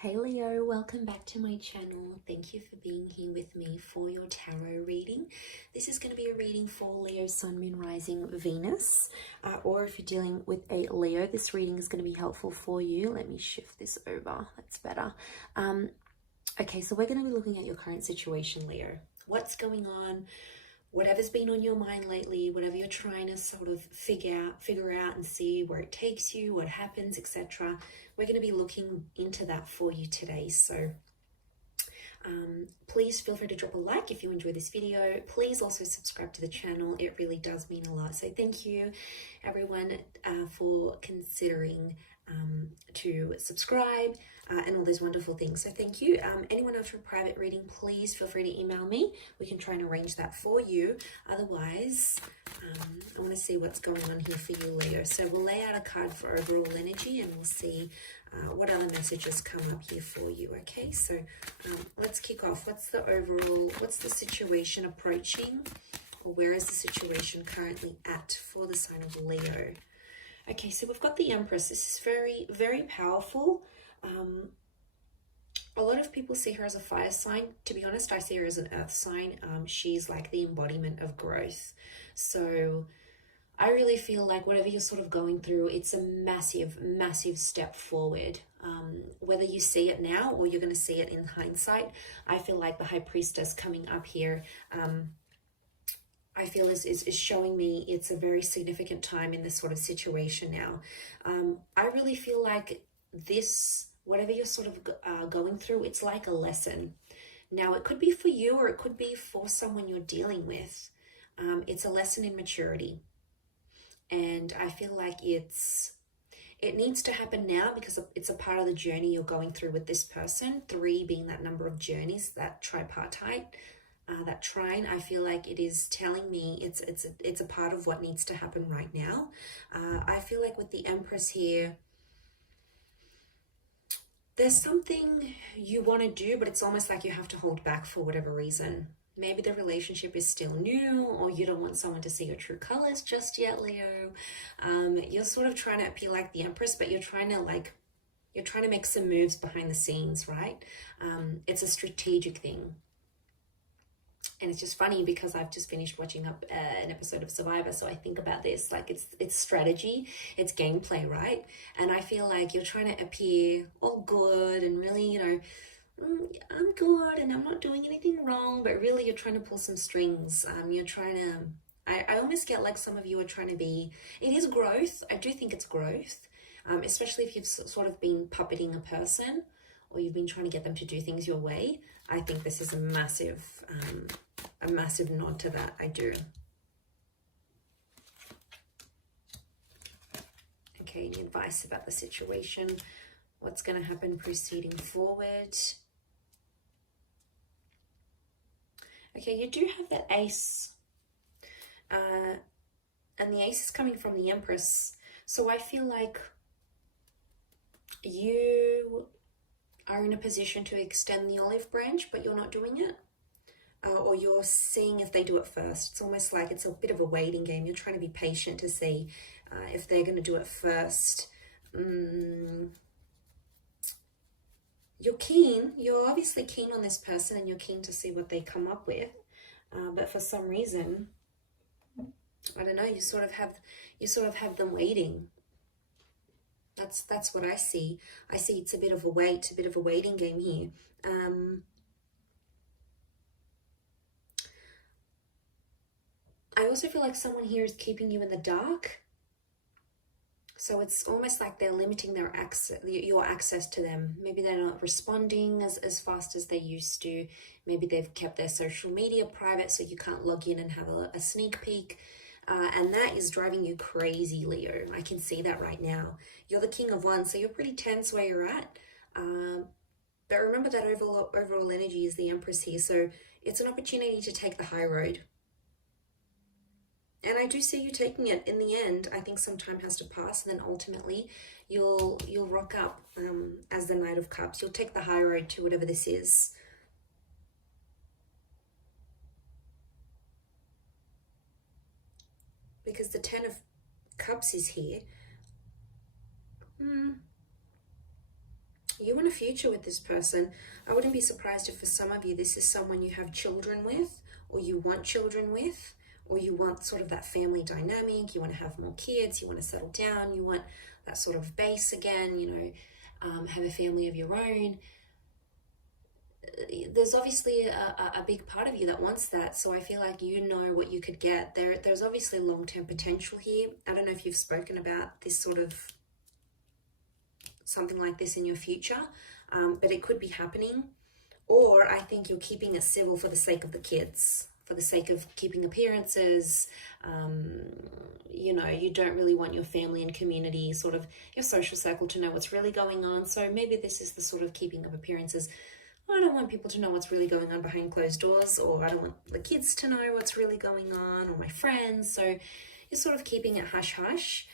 Hey Leo, welcome back to my channel. Thank you for being here with me for your tarot reading. This is going to be a reading for Leo, Sun, Moon, Rising, Venus. Or if you're dealing with a Leo, this reading is going to be helpful for you. Let me shift this over. That's better. Okay, so we're going to be looking at your current situation, Leo. What's going on? Whatever's been on your mind lately, whatever you're trying to sort of figure out and see where it takes you, what happens, etc. We're going to be looking into that for you today. So please feel free to drop a like if you enjoy this video. Please also subscribe to the channel. It really does mean a lot. So thank you everyone for considering to subscribe and all those wonderful things. So thank you. Anyone after a private reading, please feel free to email me. We can try and arrange that for you. Otherwise, I want to see what's going on here for you, Leo. So we'll lay out a card for overall energy and we'll see what other messages come up here for you. Okay, so let's kick off. What's the situation approaching, or where is the situation currently at for the sign of Leo? Okay, so we've got the Empress. This is very, very powerful. A lot of people see her as a fire sign. To be honest, I see her as an earth sign. She's like the embodiment of growth. So I really feel like whatever you're sort of going through, it's a massive, massive step forward. Whether you see it now or you're going to see it in hindsight, I feel like the High Priestess coming up here, I feel is showing me it's a very significant time in this sort of situation now. I really feel like this, whatever you're sort of going through, it's like a lesson. Now, it could be for you or it could be for someone you're dealing with. It's a lesson in maturity. And I feel like it needs to happen now because it's a part of the journey you're going through with this person. 3 being that number of journeys, that tripartite. That trine, I feel like it is telling me it's a part of what needs to happen right now. I feel like with the Empress here, there's something you want to do, but it's almost like you have to hold back for whatever reason. Maybe the relationship is still new, or you don't want someone to see your true colors just yet, Leo. You're sort of trying to appear like the Empress, but you're trying to make some moves behind the scenes, right? It's a strategic thing. And it's just funny because I've just finished watching an episode of Survivor, so I think about this, like it's strategy, it's gameplay, right? And I feel like you're trying to appear all good and really, I'm good and I'm not doing anything wrong, but really you're trying to pull some strings. You're trying to, I almost get like some of you are trying to be, it is growth. I do think it's growth, especially if you've sort of been puppeting a person or you've been trying to get them to do things your way. I think this is a massive nod to that. I do. Okay, any advice about the situation? What's going to happen proceeding forward? Okay, you do have that Ace. And the Ace is coming from the Empress. So I feel like you are in a position to extend the olive branch, but you're not doing it. Or you're seeing if they do it first. It's almost like it's a bit of a waiting game. You're trying to be patient to see if they're going to do it first. You're keen. You're obviously keen on this person and you're keen to see what they come up with. But for some reason, I don't know, you sort of have them waiting. That's what I see. I see it's a bit of a waiting game here. I also feel like someone here is keeping you in the dark. So it's almost like they're limiting their your access to them. Maybe they're not responding as fast as they used to. Maybe they've kept their social media private so you can't log in and have a sneak peek. And that is driving you crazy, Leo. I can see that right now. You're the King of Wands, so you're pretty tense where you're at. But remember that overall energy is the Empress here. So it's an opportunity to take the high road. And I do see you taking it in the end. I think some time has to pass, and then ultimately you'll rock up as the Knight of Cups. You'll take the high road to whatever this is. Because the 10 of Cups is here. You want a future with this person. I wouldn't be surprised if for some of you this is someone you have children with, or you want children with, or you want sort of that family dynamic. You want to have more kids, you want to settle down, you want that sort of base again, you know, have a family of your own. There's obviously a big part of you that wants that, so I feel like you know what you could get. There's obviously long-term potential here. I don't know if you've spoken about this sort of something like this in your future, but it could be happening. Or I think you're keeping it civil for the sake of the kids, for the sake of keeping appearances. You know, you don't really want your family and community, sort of your social circle, to know what's really going on. So maybe this is the sort of keeping of appearances. I don't want people to know what's really going on behind closed doors, or I don't want the kids to know what's really going on, or my friends. So you're sort of keeping it hush-hush.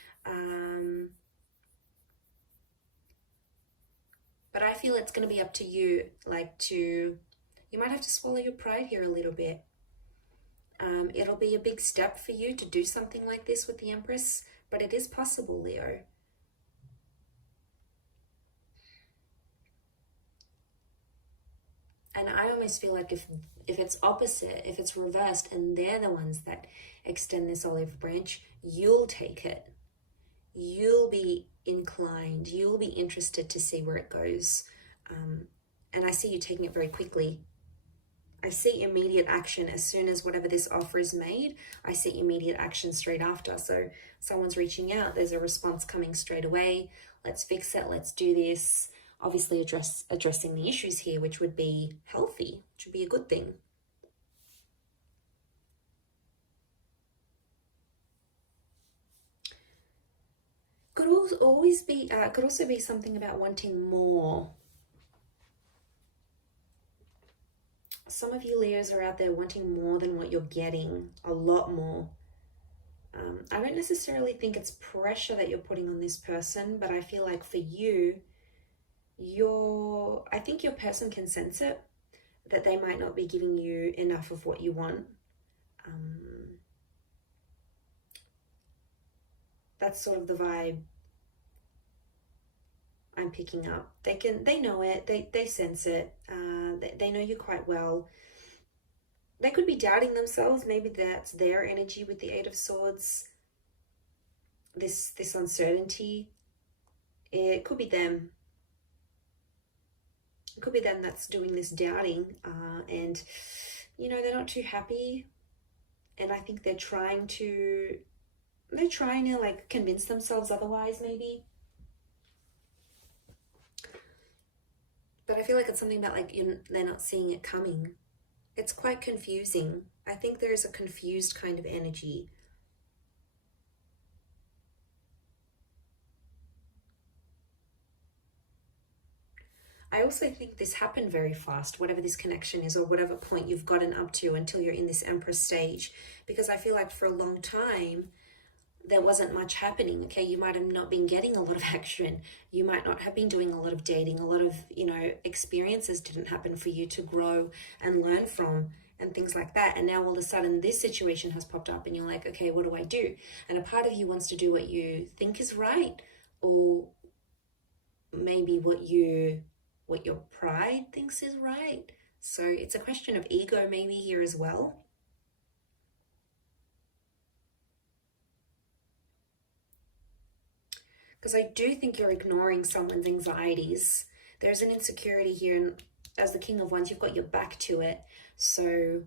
But I feel it's going to be up to you, you might have to swallow your pride here a little bit. It'll be a big step for you to do something like this with the Empress, but it is possible, Leo. And I almost feel like if it's opposite, if it's reversed, and they're the ones that extend this olive branch, you'll take it. You'll be inclined, you'll be interested to see where it goes. And I see you taking it very quickly. I see immediate action as soon as whatever this offer is made. I see immediate action straight after. So someone's reaching out, there's a response coming straight away. Let's fix it, let's do this. Obviously addressing the issues here, which would be healthy, which would be a good thing. Could also be something about wanting more. Some of you Leos are out there wanting more than what you're getting, a lot more. I don't necessarily think it's pressure that you're putting on this person, but I feel like for you, I think your person can sense it, that they might not be giving you enough of what you want. That's sort of the vibe I'm picking up. They know it, they sense it, they know you quite well. They could be doubting themselves. Maybe that's their energy with the Eight of Swords, this uncertainty. It could be them. It could be them that's doing this doubting, and you know, they're not too happy, and I think they're trying to like convince themselves otherwise, maybe. But I feel like it's something about like they're not seeing it coming. It's quite confusing. I think there is a confused kind of energy. I also think this happened very fast, whatever this connection is, or whatever point you've gotten up to until you're in this Empress stage, because I feel like for a long time there wasn't much happening. Okay, you might have not been getting a lot of action, you might not have been doing a lot of dating, a lot of, you know, experiences didn't happen for you to grow and learn from and things like that. And now all of a sudden this situation has popped up and you're like, okay, what do I do? And a part of you wants to do what you think is right, or maybe what your pride thinks is right. So it's a question of ego maybe here as well. Because I do think you're ignoring someone's anxieties. There's an insecurity here, and as the King of Wands, you've got your back to it. So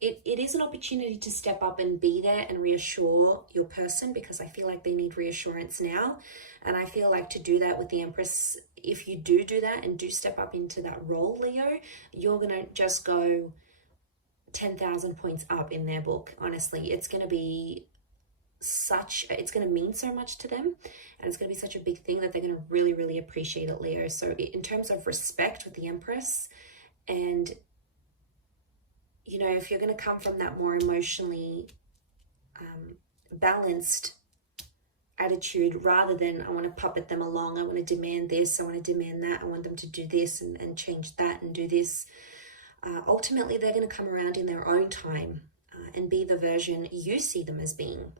it is an opportunity to step up and be there and reassure your person, because I feel like they need reassurance now. And I feel like to do that with the Empress, if you do that and do step up into that role, Leo, you're going to just go 10,000 points up in their book. Honestly, it's going to be it's going to mean so much to them, and it's going to be such a big thing that they're going to really, really appreciate it, Leo. So in terms of respect with the Empress, and you know, if you're going to come from that more emotionally balanced attitude, rather than I want to puppet them along, I want to demand this, I want to demand that, I want them to do this and change that and do this, ultimately they're going to come around in their own time and be the version you see them as being,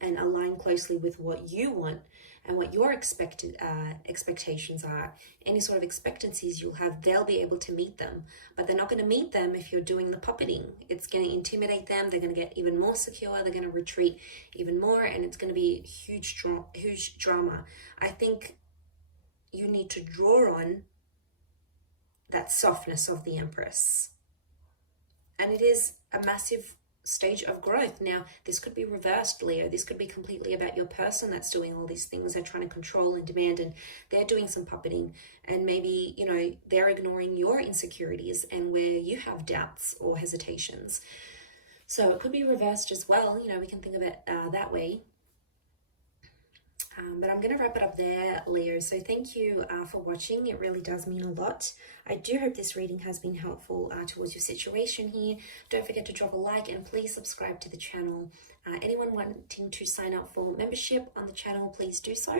and align closely with what you want and what your expectations are, any sort of expectancies you'll have, they'll be able to meet them. But they're not going to meet them if you're doing the puppeting. It's going to intimidate them. They're going to get even more secure. They're going to retreat even more, and it's going to be huge drama. I think you need to draw on that softness of the Empress. And it is a massive stage of growth. Now, this could be reversed, Leo. This could be completely about your person that's doing all these things. They're trying to control and demand, and they're doing some puppeting. And maybe, you know, they're ignoring your insecurities and where you have doubts or hesitations. So it could be reversed as well. You know, we can think of it that way. But I'm going to wrap it up there, Leo. So thank you for watching. It really does mean a lot. I do hope this reading has been helpful towards your situation here. Don't forget to drop a like and please subscribe to the channel. Anyone wanting to sign up for membership on the channel, please do so.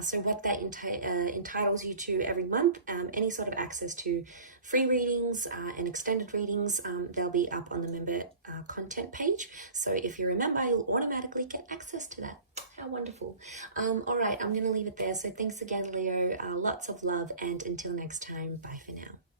So what that entitles you to every month, any sort of access to free readings and extended readings, they'll be up on the member content page. So if you're a member, you'll automatically get access to that. How wonderful. All right, I'm going to leave it there. So thanks again, Leo. Lots of love, and until next time, bye for now.